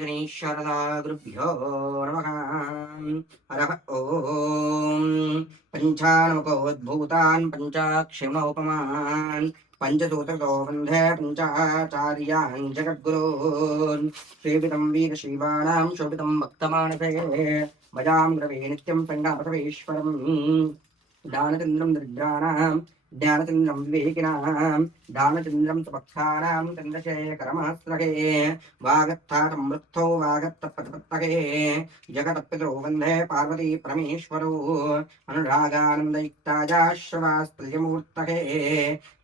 गणेश्वरदागुरुभ्यो नमः। हरः ॐ। पञ्चानमुखोद्भूतान् पञ्चाक्षिमोपमान् पञ्चसूत्रतो वन्दे पञ्चाचार्यान् जगद्गुरून् सेवितं वीरशैवानां शोभितं भक्तमानसे भजां रवे नित्यं पण्डापतवेश्वरम् दानचन्द्रं दरिद्राणां ज्ञानचन्द्रं विवेकिनां दानचन्द्रं सुभक्तानां चन्द्रशेखरमास्त्रके वागत्थातं मृत्थो वागत्तपतपत्तके जगतपितरो वन्दे पार्वती परमेश्वरो अनुरागानन्दयुक्तायाश्रवास्त्रियमूर्तके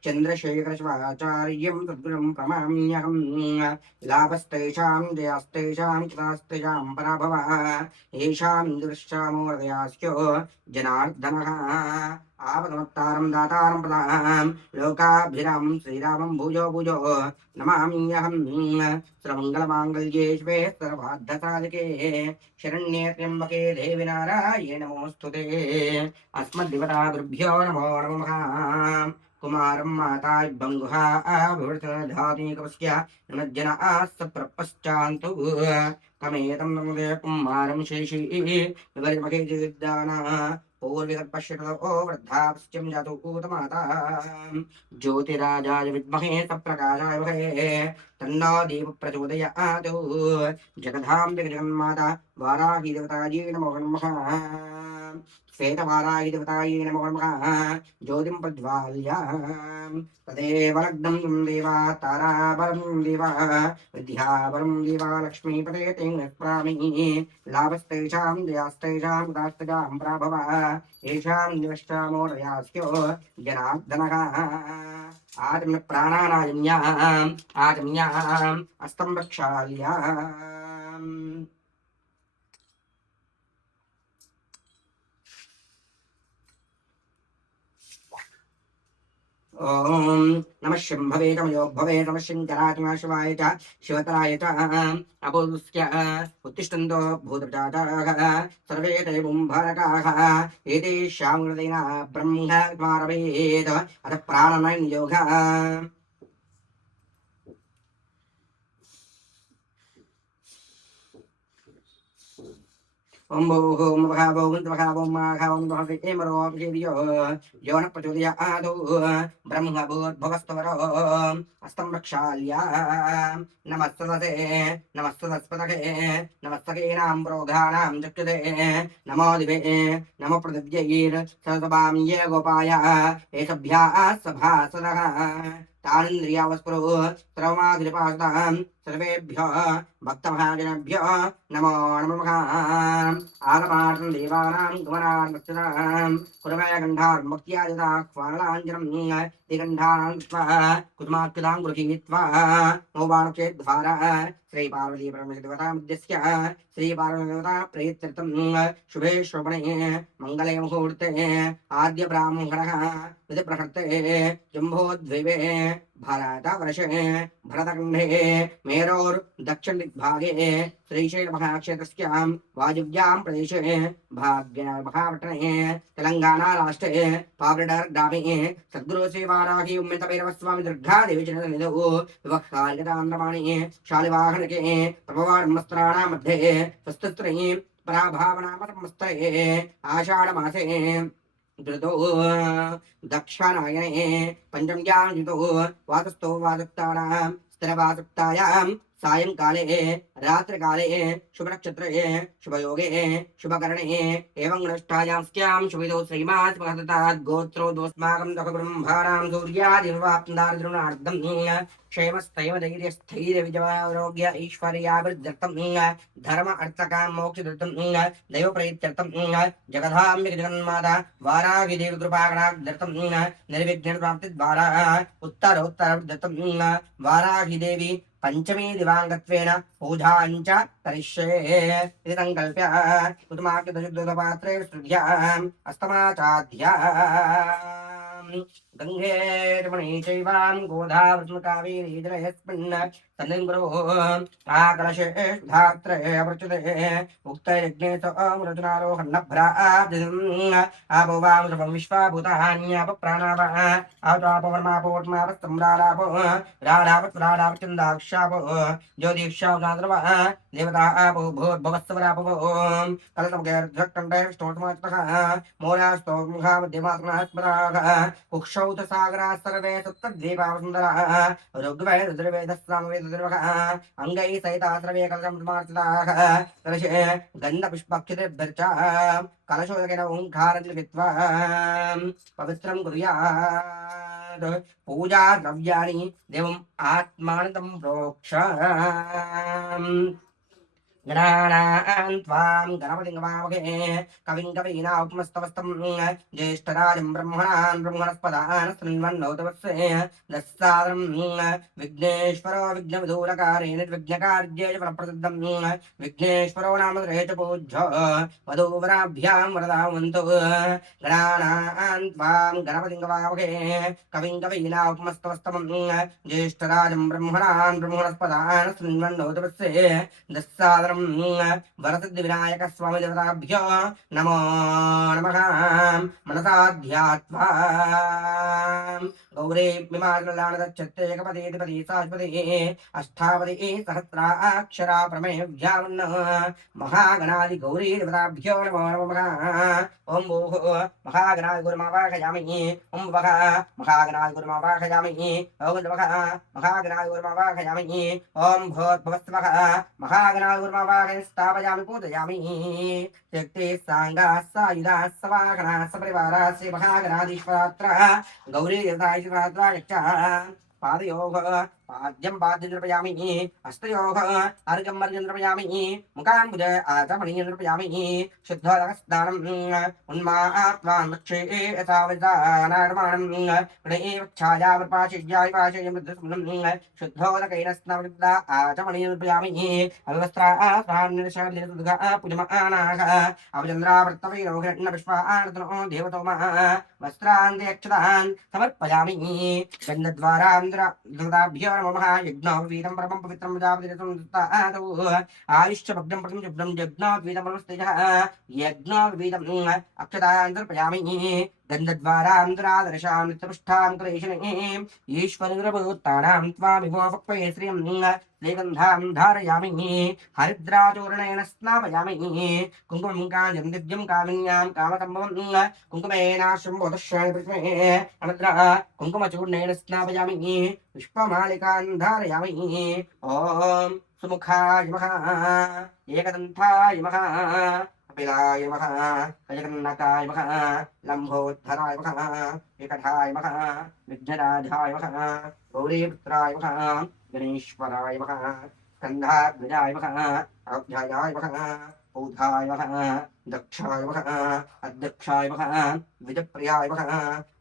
चन्द्रशेखरशिवाचार्यं सद्गुरुं प्रणमाम्यहं लाभस्तेषां जयास्तेषां कृतास्तेषां पराभव येषां दुश्चामो हृदयास्यो जनार्दनः आपदमत्तारं दातारं प्रदां लोकाभिराम श्रीरामं भुजो भुजो नमाम्यहं सर्वमङ्गलमाङ्गल्ये शिवे सर्वार्थसाधके शरण्ये त्र्यम्बके देवि नारायणे नमोऽस्तुते अस्मद्देवतागुरुभ्यो नमो नमः कुमारं माता बङ्गुहा विवर्तनधातिकवस्य नमज्जनाः प्रपश्चान्तु तमेतं नमदे कुमारं शेषी विवर्मके जगद्दाना पूर्विकल्पश्यतो वृद्धापश्चिं जातु ऊतमाता ज्योतिराजाय विद्महे सप्रकाशाय महे तन्नो देवः प्रचोदयात् जगदां जगन्माता वाराही देवतायै नमो नमः श्वेतवाराही देवतायै नमो नमः ज्योतिं प्रज्वाल्यां तदेव लग्नं देवा ताराबलं देवा विद्याबलं देवा लक्ष्मीपते तेन स्मरामि लाभस्तेषां जयास्तेषां दास्तेषां प्राभव येषां निवष्टामोदयास्यो जनार्दनः आत्म प्राणानायम्याम् आत्म्याम् अस्तं रक्षाल्याम् ओम नमः शंभवे तमयोभवे नमः शंकरात्मा शिवाय च शिवतराय च अपोदुस्य उत्तिष्ठन्तो भूतप्रजाताः सर्वे ते बुम्भरकाः एतेषां हृदयेन ब्रह्मत्मारभेद अथ प्राणनयोगः ओम भूः ओम भगावो ओम माघावो भगवेमरो अभिषेव्यो यो न प्रचोदयादो ब्रह्मभूर्भुवस्त्वरो अस्तं रक्षाल्या नमस्तदते नमस्तदस्पदके नमस्तकेनां प्रोघानां चक्षुते नमो दिवे नमो पृथिव्यैर् सततां ये गोपाय एषभ्यः सभासदः तानिन्द्रियावस्कुरु सर्वमादिपासतां सर्वेभ्यो भक्तमहाजनेभ्यो नमो नमः आगमार्थं देवानां गमनार्थं कुरमयगन्धार्मुक्त्यादिदाह्वानलाञ्जनं दिगन्धानां कुसुमाकृतां गृहीत्वा नौबाणुचेद्वारा श्रीपार्वतीपरमेश्वरदेवतामध्यस्य श्रीपार्वतीदेवता प्रीत्यर्थं शुभे शोभने मङ्गले मुहूर्ते आद्य ब्राह्मणः विधिप्रहर्ते जम्भोद्वीपे भारतवर्षे भरतखण्डे मेरोर् दक्षिण दिग्भागे श्रीशैलमहाक्षेत्रस्यां वायुव्यां प्रदेशे भाग्यमहापट्टणे तेलंगाना राष्ट्रे पावडर ग्रामे सद्गुरु श्री वाराही उम्मितभैरवस्वामी दुर्गादेवी चरणनिधौ विवक्षालितान्द्रमाणे शालिवाहनके प्रभवान्मस्त्राणां मध्ये स्वस्तिस्त्रीं पराभावनामतमस्ते आषाढमासे धृतो दक्षिणायने पञ्चम्यां ऋतौ वातस्थो वादत्तानां स्थिरवासुक्तायां सायंकाले रात्रिकाले शुभनक्षत्रे शुभयोगे शुभकरणे एवं नष्टायां स्यां शुभितो श्रीमात् महततात् गोत्रो दोस्माकं दखब्रह्माणां सूर्यादिवाप्तार्द्रुणार्धं क्षेमस्थैव धैर्यस्थैर्यविजयारोग्य ऐश्वर्याभिवृद्ध्यर्थं धर्म अर्थकां मोक्षदर्थं दैवप्रीत्यर्थं जगदाम्बिका जगन्माता वाराही देवी कृपाकटाक्षार्थं निर्विघ्नप्राप्तिद्वारा उत्तरोत्तरवृद्ध्यर्थं वाराही देवी पंचमी दिवांगत्वेन पूजाञ्च करिष्ये इति संकल्प्य उत्तमाख्यदशुद्धपात्रे श्रुध्याम् अस्तमाचाध्याम् गङ्गे रमणी चैवां गोदावृत्मकावेरी जलयस्मिन् तन्निं गुरो आकलशे धात्रे अवर्चते उक्तयज्ञे सोमरचनारोहन्नभ्राजन् आपो वां सर्वं विश्वाभूतान्यापप्राणाव आवतापवर्मापोर्मापस्तम्राडापो राडावत्राडावचन्दाक्षापो ज्योतिषावनाद्रव देवता आपो भूर्भवस्वरापो कलसमुखेर्धक्कण्डे विष्णोर्धमाचतः मूलास्तोमुखामध्यमात्मनः कुक्षौतसागराः सर्वे सप्तद्वीपावसुन्दराः ऋग्वेदुर्वेदस्सामवेदुर्वः अङ्गैः सहिताः सर्वे कलशमार्चिताः कलशे गन्धपुष्पक्षितिर्भर्च कलशोदकेन ओङ्कारं लिखित्वा पवित्रं कुर्यात् पूजा द्रव्याणि देवम् आत्मानं प्रोक्ष गणानां त्वां गणपतिं गवामहे कविं कवीनामुपमस्तवस्तं ज्येष्ठराजं ब्रह्मणान् ब्रह्मणस्पदान् शृण्वन्नोतवत्से दस्सादं विघ्नेश्वरो विघ्नविदूरकारे निर्विघ्नकार्ये च फलप्रसिद्धं विघ्नेश्वरो नाम च पूज्यो वधूवराभ्यां वरदावन्तु गणानां त्वां गणपतिं गवामहे कविं कवीनामुपमस्तवस्तं ज्येष्ठराजं ब्रह्मणान् ब्रह्मणस्पदान् शृण्वन्नोतवत्से दस्सादं वरसिद्धिविनायक स्वामी देवताभ्यो नमो नमः मनसा ध्यात्वा गौरी विमानदच्छत्ते एकपदेतिपदी साधिपति अष्टापदी सहस्राक्षरा प्रमेयव्यावन्न महागणादि गौरी देवताभ्यो नमो नमः ओं भूः महागणादि गुरुमावाहयामि ओं वः महागणादि गुरुमावाहयामि ओं वः महागणादि गुरुमावाहयामि ओं भूर्भुवस्वः महागणादि गुरुमावाहयामि स्थापयामि पूजयामि शक्ति सांगाः सायुधाः सवाहनाः सपरिवाराः श्री महागणाधीश्वरात्र गौरी देवताधीश्वरात्र पादयोः पाद्यं पाद्यं नृपयामि हस्तयोः अर्घ्यं अर्घ्यं नृपयामि मुखाम्बुज आचमनीयं नृपयामि शुद्धोदकस्नानम् उन्मात्वान् लक्ष्ये यथावधानार्माणं गणेवच्छायावृपाशिज्यायपाशयं रुद्रस्मनं शुद्धोदकेन स्नानयुक्ता आचमनीयं नृपयामि अविवस्त्राः पूजमानाः अवचन्द्रावर्तवैरो हिरण्यपुष्पार्तनो देवतोमः वस्त्रान्त्यक्षतान् समर्पयामि गन्धद्वाराभ्यो नमः यज्ञोपवीतं परमं पवित्रं प्रजापतिरसंस्थातौ आयुष्यभग्नं प्रथमं शुभ्रं यज्ञोपवीतं परमस्तेजः यज्ञोपवीतं अक्षतान् समर्पयामि गन्धद्वारान्तरादर्शां नित्यपुष्टां क्लेशनीं ईश्वरनिर्भूतानां त्वामिवोपक्वये श्रियं श्रीगन्धां धारयामि हरिद्राचूर्णेन स्नापयामि कुङ्कुमं काञ्चं दिव्यं कामिन्यां कामतम्बं कुङ्कुमेनाशम्बोधश्वानि पुष्पे अनद्रा कुङ्कुमचूर्णेन स्नापयामि पुष्पमालिकां धारयामि ॐ सुमुखाय नमः एकदन्ताय नमः कपिलाय नमः गजकर्णकाय नमः लम्बोद्धराय नमः विकटाय नमः विघ्नराजाय नमः गौरीपुत्राय नमः गणेश्वराय नमः स्कन्धाग्रजाय नमः अभ्याय नमः ऊधाय नमः दक्षाय नमः अध्यक्षाय नमः विजप्रियाय नमः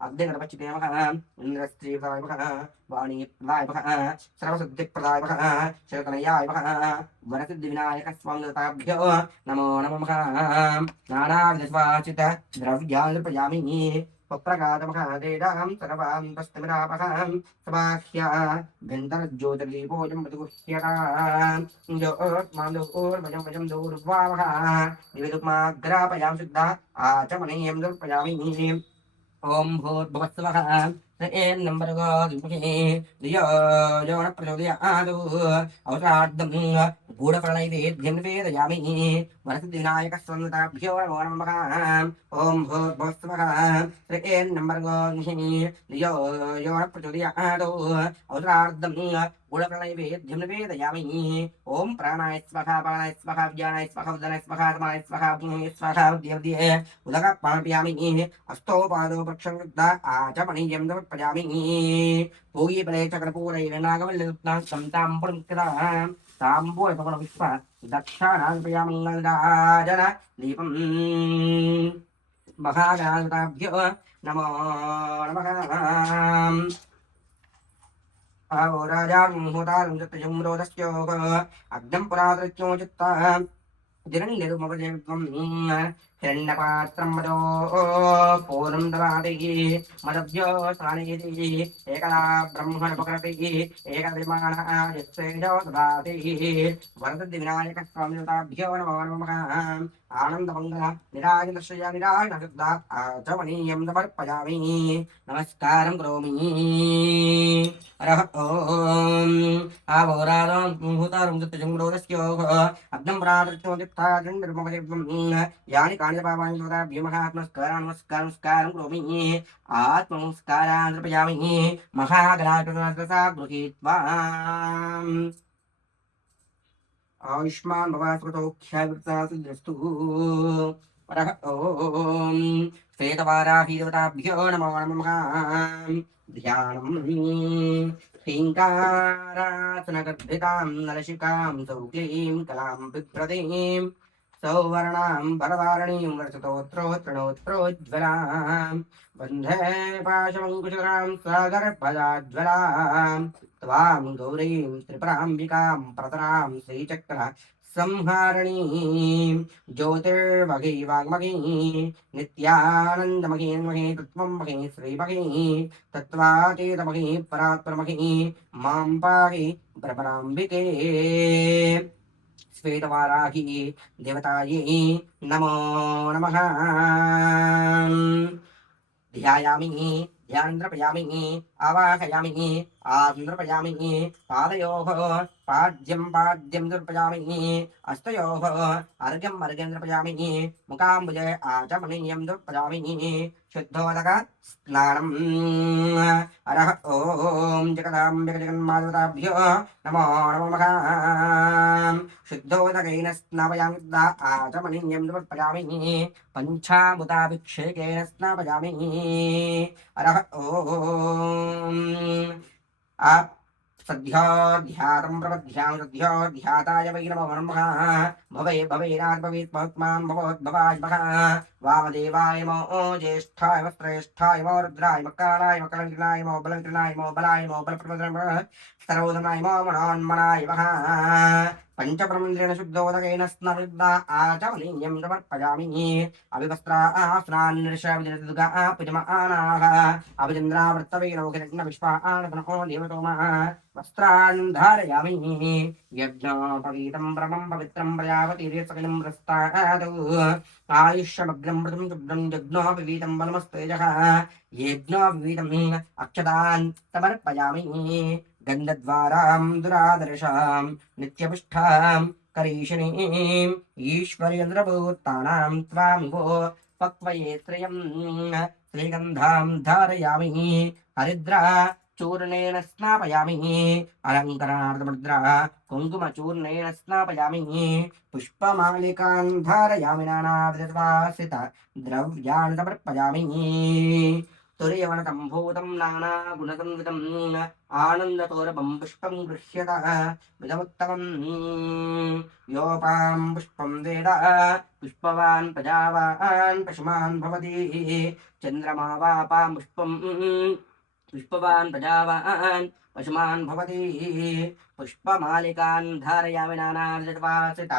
अग्निगणपतिते नमः इन्द्रस्त्रीप्रदाय नमः वाणीप्रदाय नमः सर्वसिद्धिप्रदाय नमः शरतनयाय नमः वरसिद्धिविनायकस्वामिदेवताभ्यो नमो नमः नानाविधस्वाचित द्रव्यान् अर्पयामि पप्रगातमहादेदां सर्वां तस्तिमिरापहां सबाह्या भिन्तरज्योतिर्दीपोजं प्रतिगुह्यतां ज्योत्मान्दोर्भजं भजं दूर्वावः निवेदुमाग्रापयां शुद्धा आचमनीयं दर्पयामि ओं भूर्भुवस्सवः नम्बर्गो द्विमुखी धियो यो न प्रचोदयात् अवसार्धं गूढप्रणयवेद्यं निवेदयामि वरसिद्धिविनायकस्वामिदेवताभ्यो नमो नमः ओं भूर्भुवस्सवः नम्बर्गो धियो यो न प्रचोदयात् अवसार्धं गूढप्रणयवेद्यं निवेदयामि ओं प्राणाय स्वाहा पाणाय स्वाहा व्यानाय स्वाहा उदनाय स्वाहा समानाय स्वाहा भूमि स्वाहा देवदे उदकपाणपयामि अस्तोपादो पक्षंयुक्ता आचमनीयं समर्पयामि पूगीफले चक्रपूरैरनागवल्लिरुत्नां ताम्बूलमुक्तां ताम्बूलपवनपुष्प दक्षाणार्पयामङ्गलराजन दीपं महागणाधिपताभ्यो नमो नमः अहोराजामुहूर्तां सत्यजम्रोदस्योः अग्नं पुरादृत्यो चित्ता जिरण्यरूपमपजयत्वं हिरण्यपात्रं मदो पूर्णं ददाति मदभ्यो सानिधि एकदा ब्रह्मणपकरति एकविमानः यत्सेजो ददाति वरदविनायकः स्वामिदेवताभ्यो नमो नमः आनन्दमङ्गल निराजनश्रय निराजनशुद्ध आचमनीयं समर्पयामि नमस्कारं करोमि हरः ॐ आवोरादं भूतारं दत्तजङ्गरोदस्योः अग्नं प्रादृत्यमदित्ताजन्निर्ममदिव्यं यानि कानि पापानि तदाभ्यो महात्मस्कारान् नमस्कारं करोमि आत्मनमस्कारान् अर्पयामि महागणाधिपतिना गृहीत्वा आयुष्मान् भव सुखतोख्यावृत्तासिद्धस्तु परः ॐ श्वेतवाराहीदेवताभ्यो नमो नमः ध्यानम् ह्रीङ्कारासनगर्भितां नलशिकां सौक्लीं कलां बिभ्रतीं सौवर्णां वरदारणीं वर्षतोत्रोत्रणोत्रोज्ज्वलां वन्दे पाशमङ्कुशरां सागरपदाज्वलां त्वां गौरीं त्रिपुराम्बिकां प्रतरां श्रीचक्र संहारणीं ज्योतिर्मघी वाग्मघी नित्यानन्दमघीन्मघी तत्त्वमघी श्रीमघी तत्त्वातीतमघी परात्परमघी मां पाहि प्रपराम्बिके श्वेतवाराही देवतायै नमो नमः ध्यायामि ध्यानन्द्रपयामि आवाहयामि आन्द्रपयामि पादयोः पाद्यं दर्पयामि हस्तयोः अर्घ्यम् अर्घ्यन्द्रपयामि मुखाम्बुजे आचमनीयं दर्पयामि शुद्धोदक स्नानम् हरः ॐ जगदाम्बिकजगन्माताभ्यो नमो नमः शुद्धोदकेन स्नापयामि आचमनीयं दर्पयामि पञ्चामुदाभिषेकेन स्नापयामि हरः ॐ सद्योध्यातं प्रबध्यां सद्योध्याताय वै नमो नमः भवे भवेराद्भवेत् महत्मान् भवोद्भवाय मः वामदेवाय नमो ज्येष्ठाय श्रेष्ठाय नमो रुद्राय मकालाय मकलङ्कृणाय नमो बलङ्कृणाय नमो बलाय नमो बलप्रदनाय सर्वोदनाय नमो मनोन्मनाय मः पञ्चब्रह्मन्द्रेण शुद्धोदकेन स्नाविद्धा आचमनीयं समर्पयामि अभिवस्त्रास्नान्निर्षविजनदुर्गा पुजमानाः अभिचन्द्रावृत्तवेनोखिरग्नविश्वानतनो देवतोमः वस्त्रान् धारयामि यज्ञोपवीतं ब्रह्मं पवित्रं प्रजापतिर्यत्सकलं प्रस्तादौ आयुष्यमग्रं मृदं शुभ्रं यज्ञोपवीतं बलमस्तेजः यज्ञोपवीतम् अक्षतान् समर्पयामि गन्धद्वारां दुरादर्शां नित्यपुष्ठां करीषिणीम् ईश्वर्यन्द्रभूतानां त्वामिवो पक्वये श्रियं श्रीगन्धां धारयामि हरिद्रा चूर्णेन स्नापयामि अलङ्करणार्थमुद्रा कुङ्कुमचूर्णेन स्नापयामि पुष्पमालिकान् धारयामि नानाविधवासित द्रव्याणि समर्पयामि तुर्यवनसम्भूतं नानागुणसंयुतम् आनन्दतोरपं पुष्पं गृह्यतः विधमुत्तमम् योपां पुष्पं वेद पुष्पवान् प्रजावान् पशुमान् भवति चन्द्रमा वापां पुष्पं पुष्पवान् प्रजावान् पशुमान् भवति पुष्पमालिकान् धारयामि नानाविधवासित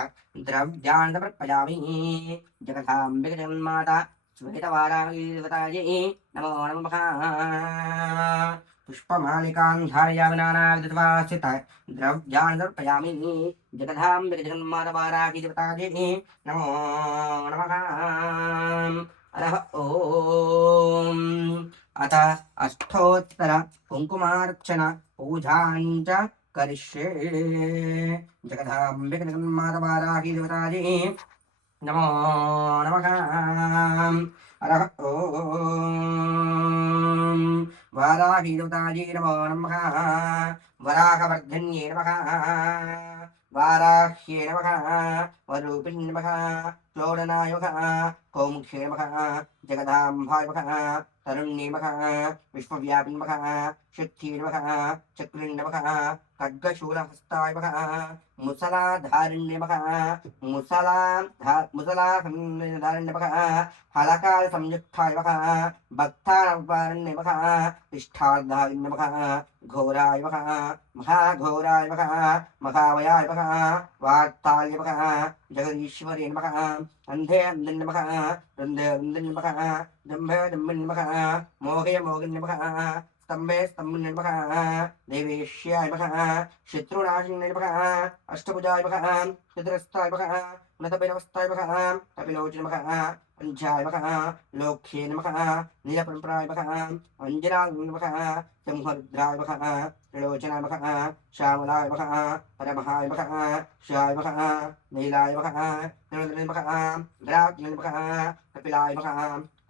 द्रव्याणि समर्पयामि जगदाम्बिका जगन्माता श्वेतवाराहीदेवतायै नमो नमः पुष्पमालिकान् धारयामि नानाविधवासित द्रव्याणि समर्पयामि जगदाम्बिका जगन्मातावाराहीदेवतायै नमो नमः हरः ॐ अथ अष्टोत्तर कुङ्कुमार्चन पूजां च करिष्ये जगदाम्बिका जगन्मातावाराहीदेवतायै नमो नमः हरः ॐ वाराहीदेवतायै नमो नमः वराहवर्धन्ये नमः वाराह्ये नमः वरूपिण्ये नमः क्लोडनाय नमः कौमुख्ये नमः जगदाम्बाय नमः तरुण्ये नमः विश्वव्यापिने नमः शक्त्यै नमः चक्रिणे नमः खड्गशूलहस्ताय नमः मुसलाधारिण्ये नमः मुसलाधारिण्ये नमः हलकाल संयुक्ताय नमः भक्तारवारिण्ये नमः इष्टार्थाय नमः घोराय नमः महाघोराय नमः महावयाय नमः वार्ताय नमः जगदीश्वरे नमः अंधे अंधे नमः रुंधे रुंधे नमः जम्भे जम्भे नमः मोहे मोहे नमः स्तंभे स्तंभे नमः देवेश्याय नमः शत्रुनाशिने नमः अष्टभुजाय नमः चतुरस्ताय नमः उन्नतभैरवस्थाय नमः कपिलोचने नमः पंचाय नमः लोक्ष्ये नमः नीलपरम्पराय नमः अंजनाय नमः सिंहरुद्राय नमः त्रिलोचनाय नमः श्यामलाय नमः परमहाय नमः शिवाय नमः नीलाय नमः त्रिलोचनाय नमः गणात्मने नमः कपिलाय नमः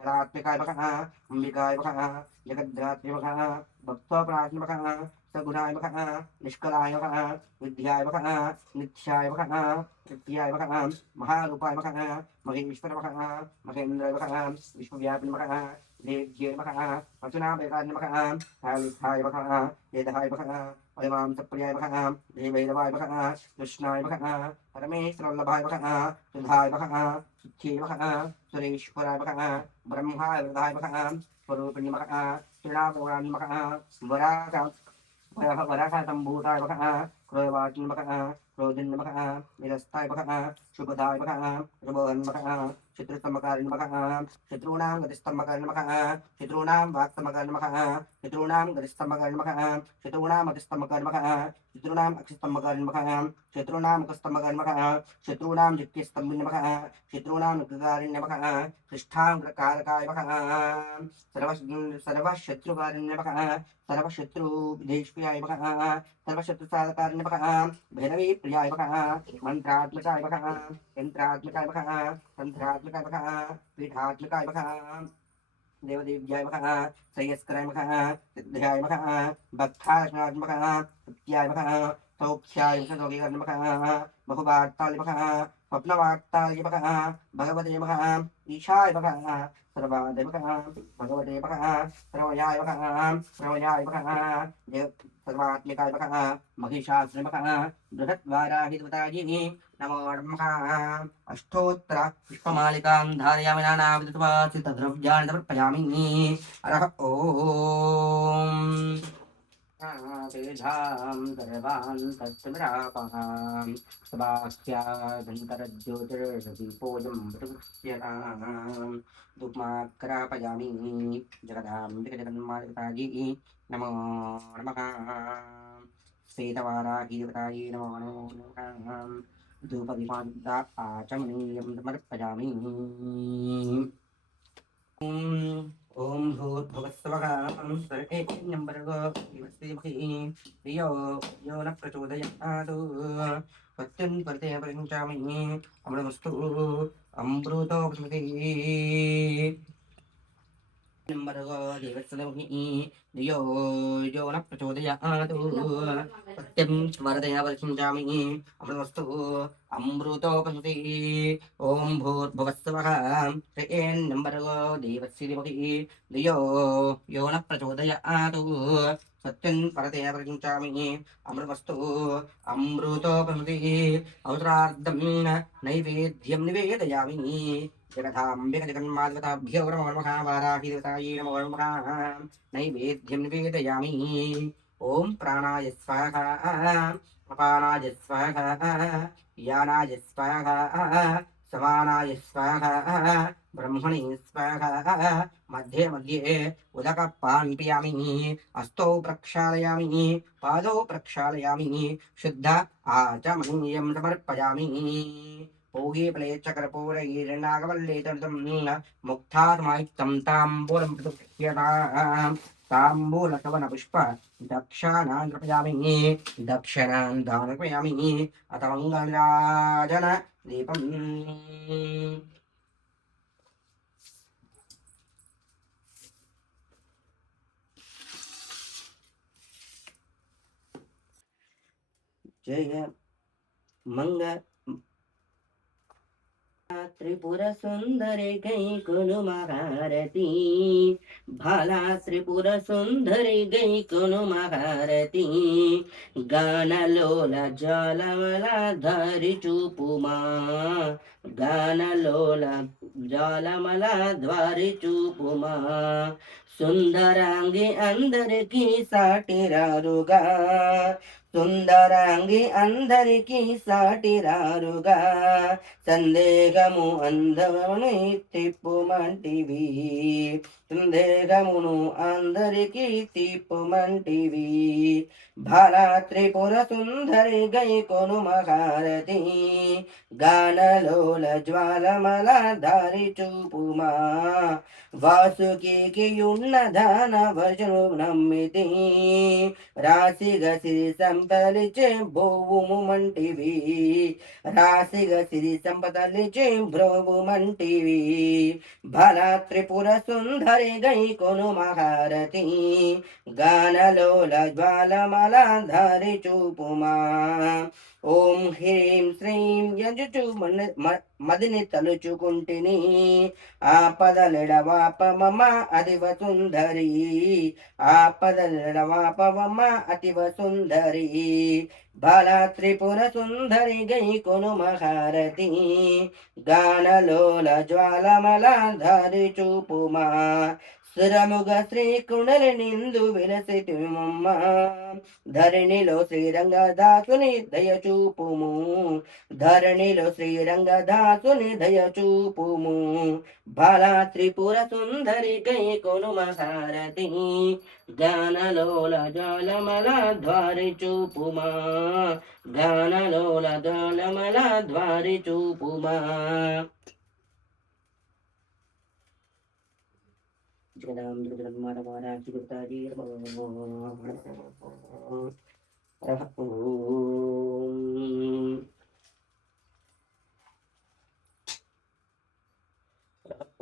रात्मिकाय नमः अंबिकाय नमः जगद्धात्रे नमः भक्तोपराय नमः सगुणाय नमः निष्कलाय नमः विद्याय नमः नित्याय नमः नित्याय नमः महारूपाय नमः महेश्वर नमः महेन्द्राय नमः विश्वव्यापिने नमः देव्ये नमः वचनाभेदाय नमः कालिकाय नमः वेदाय नमः अयमां सप्रियाय नमः देवैरवाय नमः कृष्णाय नमः परमेश्वरवल्लभाय नमः सुधाय नमः सुख्ये नमः सुरेश्वराय नमः ब्रह्माय वरदाय नमः स्वरूपिणे नमः श्रीरामगौराय नमः वराहसम्भूताय नमः क्रोधवाचिने नमः क्रोधिने नमः निरस्ताय नमः शुभदाय नमः शुभोहन् नमः शत्रुस्तम्भकारिणे नमः शत्रूणां गतिस्तम्भकारिणे नमः शत्रूणां वाक्स्तम्भकारिणे नमः शत्रूणां गतिस्तम्भकारिणे नमः शत्रूणां अतिस्तम्भकारिणे नमः शत्रूणाम् अक्षिस्तम्भकारिणे नमः शत्रूणां मुखस्तम्भकारिणे नमः शत्रूणां जिह्वस्तम्भिने नमः शत्रूणां मुखकारिणे नमः पृष्ठाङ्गकारकाय नमः सर्वशत्रुकारिणे नमः सर्वशत्रुदेश्याय नमः सर्वशत्रुसाधकारिणे नमः भैरवी प्रियाय नमः मंत्रात्मकाय नमः यंत्रात्मकाय नमः तंत्रात्मकाय नमः पीठात्मकाय नमः देवदेव्याय नमः श्रेयस्कराय नमः सिद्ध्याय नमः भक्ताय नमः सत्याय नमः सौख्याय नमः बहुवार्ताय नमः स्वप्नवार्ताय नमः भगवते नमः ईशाय नमः सर्वादय नमः भगवते नमः सर्वयाय नमः सर्वयाय नमः सर्वात्मिकाय नमः महिषासुराय नमः बृहद्वाराहिदेवतायै नमो नमः अष्टोत्तर पुष्पमालिकां धारयामि नानाविधद्रव्याणि समर्पयामि अरः ओम् तेषां सर्वान् तत्त्वरापहां सभास्यादन्तरज्योतिर्दीपोऽयं प्रतिगृह्यताम् धूपमाक्रापयामि जगदाम्बिके जगन्मातायै नमो नमः श्वेतवाराहीदेवतायै नमो नमः धूपदीपान्ता आचमनीयं समर्पयामि ओम भूर्भुवस्सवः सर्वेऽन्यं भर्गो देवस्य धियो यो न प्रचोदयात् सत्यं परते परिञ्चामि अमृतमस्तु अमृतो स्मृतिः भर्गो देवस्य धियो यो न प्रचोदयात् सत्यं स्मरते परिञ्चामि अमृतमस्तु अमृतोपस्मृतिः ओम भूर्भुवस्सवः ह्रीं भर्गो देवस्य धीमहि धियो यो न प्रचोदयात् सत्यं परते प्रयुञ्चामि अमृतमस्तु अमृतोपस्मृतिः अवसरार्धं नैवेद्यं निवेदयामि जगदाम्बिक जगन्माताभ्यो नमो नमः वाराहीदेवतायै नमो नमः नैवेद्यं निवेदयामि ओम प्राणाय स्वाहा अपानाय स्वाहा यानाय स्वाहा समानाय स्वाहा ब्रह्मणे स्वाहा मध्ये मध्ये उदकपान् पियामि हस्तौ प्रक्षालयामि पादौ प्रक्षालयामि शुद्ध आचमनीयं समर्पयामि पूगीफले चक्रपूरैर्नागवल्ले तर्दं मुक्तात्मायुक्तं ताम्बूलं प्रदुह्यताम् ताम्बूलकवनपुष्प दक्षाणां कृपयामि दक्षिणां दानकृपयामि अथ मङ्गलराजन दीपम् जय मंगल त्रिपुर सुंदरी गई कुनु महारती भाला त्रिपुर सुंदरी गई कुनु महारती गानलोल ज्वालमल धरि చూపుమా గానలోల జాలమల ద్వారి చూపుమా సుందరాంగి అందరికీ సాటిరారుగా సుందరాంగి అందరికీ సాటిరారుగా సందేహము అందముని తిప్పుమంటివి సందేహమును అందరికీ తిప్పుమంటివి భాలా త్రిపుర సుందరి గై కొను మహారతి గానలోల జ్వాలమల దారి చూపుమా వాసుకియున్న ధన వశను నమ్మితి రాశిగ సిరి సంపదలిచే భోవుము మంటివి రాశిగ సిరి సంపదలిచే భ్రోవు మంటివి భల త్రిపుర సుందరి గై కొను మహారతి గానలోల జ్వాలమల ధారి చూపుమా ఓం హ్రీం శ్రీం యజుచు మదిని తలుచుకుంటిని ఆపదలెడవాపమమ అతివ సుందరి ఆపదలెడవాపమమ అతివ సుందరి బాల త్రిపుర సుందరి గై కొను మహారతి గానలోల జ్వాలమల ధారి చూపుమా సురముగ శ్రీ కుణలి నిందు విలసిమమ్మ ధరణిలో శ్రీరంగదాసుని దయచూపుము ధరణిలో శ్రీరంగదాసుని దయచూపుము బాల త్రిపుర సుందరి గై కొను మహారతి గానలోల జాలమల ద్వారి చూపుమా గానలోల జాలమల ద్వారి చూపుమా జగదాం జగన్మానవారాజి గుప్తాజీ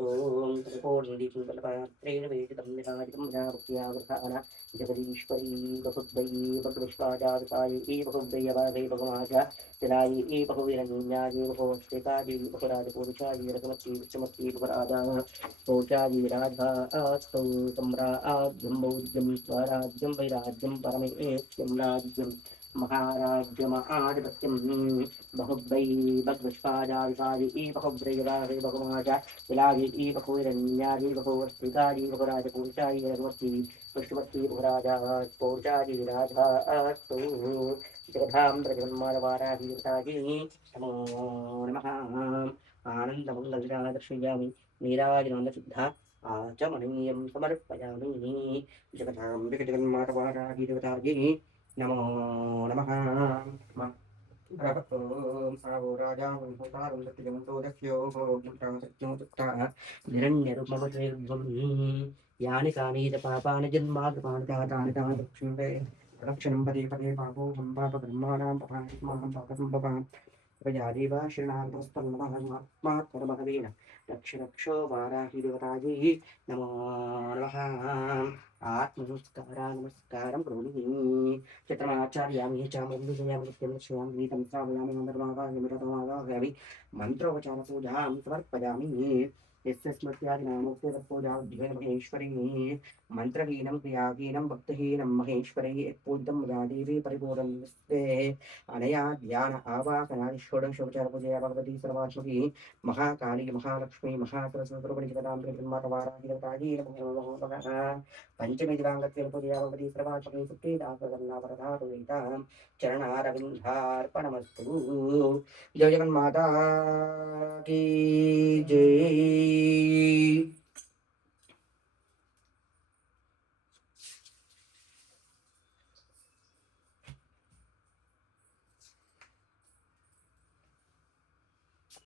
ఓం త్రికోణదీపేణ వేదితం నిరాజితం భక్త్యావృతాన జగదీశ్వరీ బహుద్వయీ బహువిశ్వాజావతాయీ బహుద్వయవాదే బహుమాజ జలాయీ బహువిరన్యాయే బహుశ్రితాజీ బహురాజపురుషాయీ రఘుమతీ విశ్వమతీ బహురాజా పౌచాయీ రాజా అస్తౌ సమ్రాజ్యం బౌద్ధ్యం స్వరాజ్యం వైరాజ్యం పరమేశ్యం రాజ్యం महाराज्यमाधिपत्यं बहुब्रै बद्विष्पाजाविषायी बहुब्रैराहे बहुमाजा विलायी बहुरन्यायी बहुवर्तिकायी बहुराजपूर्चायी रघुवती पुष्पवती बहुराजा पौर्चायी राजा अस्तु जगधां प्रजन्मानवाराहीताजी नमो नमः आनन्दमङ्गलविरादर्शयामि नीराजनान्दशुद्धा आचमनीयं समर्पयामि जगधां जगन्मानवाराहीताजी नमो नमः ओम सावो राजा भूतारं सत्यं तोदस्यो सत्यं सत्ता निरण्यरूपमवैर्ध्वं यानि कानि च पापानि जन्माद्पानि तानि दक्षिणे रक्षणं पदे पदे पापो पापकर्माणां पपात्मानं पापसम्भवान् प्रजादेवा शरणागतस्तन्महात्मात्मनमहवेन रक्ष रक्षो वाराहि देवतायै नमो नमः आत्मनमस्कारा नमस्कारं करोमि चित्रमाचार्यामि चामुण्डयामि नित्यं श्रेयां गीतं श्रावयामि मन्त्रमावाहयामि मन्त्रोपचारपूजां समर्पयामि यस्य स्मृत्यादिनामोक्तिरपूजाध्यै महेश्वरी मंत्रहीनं क्रियाहीनं भक्तिहीनं महेश्वरी पूजितं मयादेवी परिपूर्णस्ते अनया ध्यान आवाहनादि षोडशोपचारपूजया भगवती सर्वात्मकी महाकाली महालक्ष्मी महासरस्वती पंचमी दिवांगत्पूजया भगवती सर्वात्मकी सुप्रीदासवर्णावरधातुवेतां चरणारविन्दार्पणमस्तु। जय जगन्माता की जय।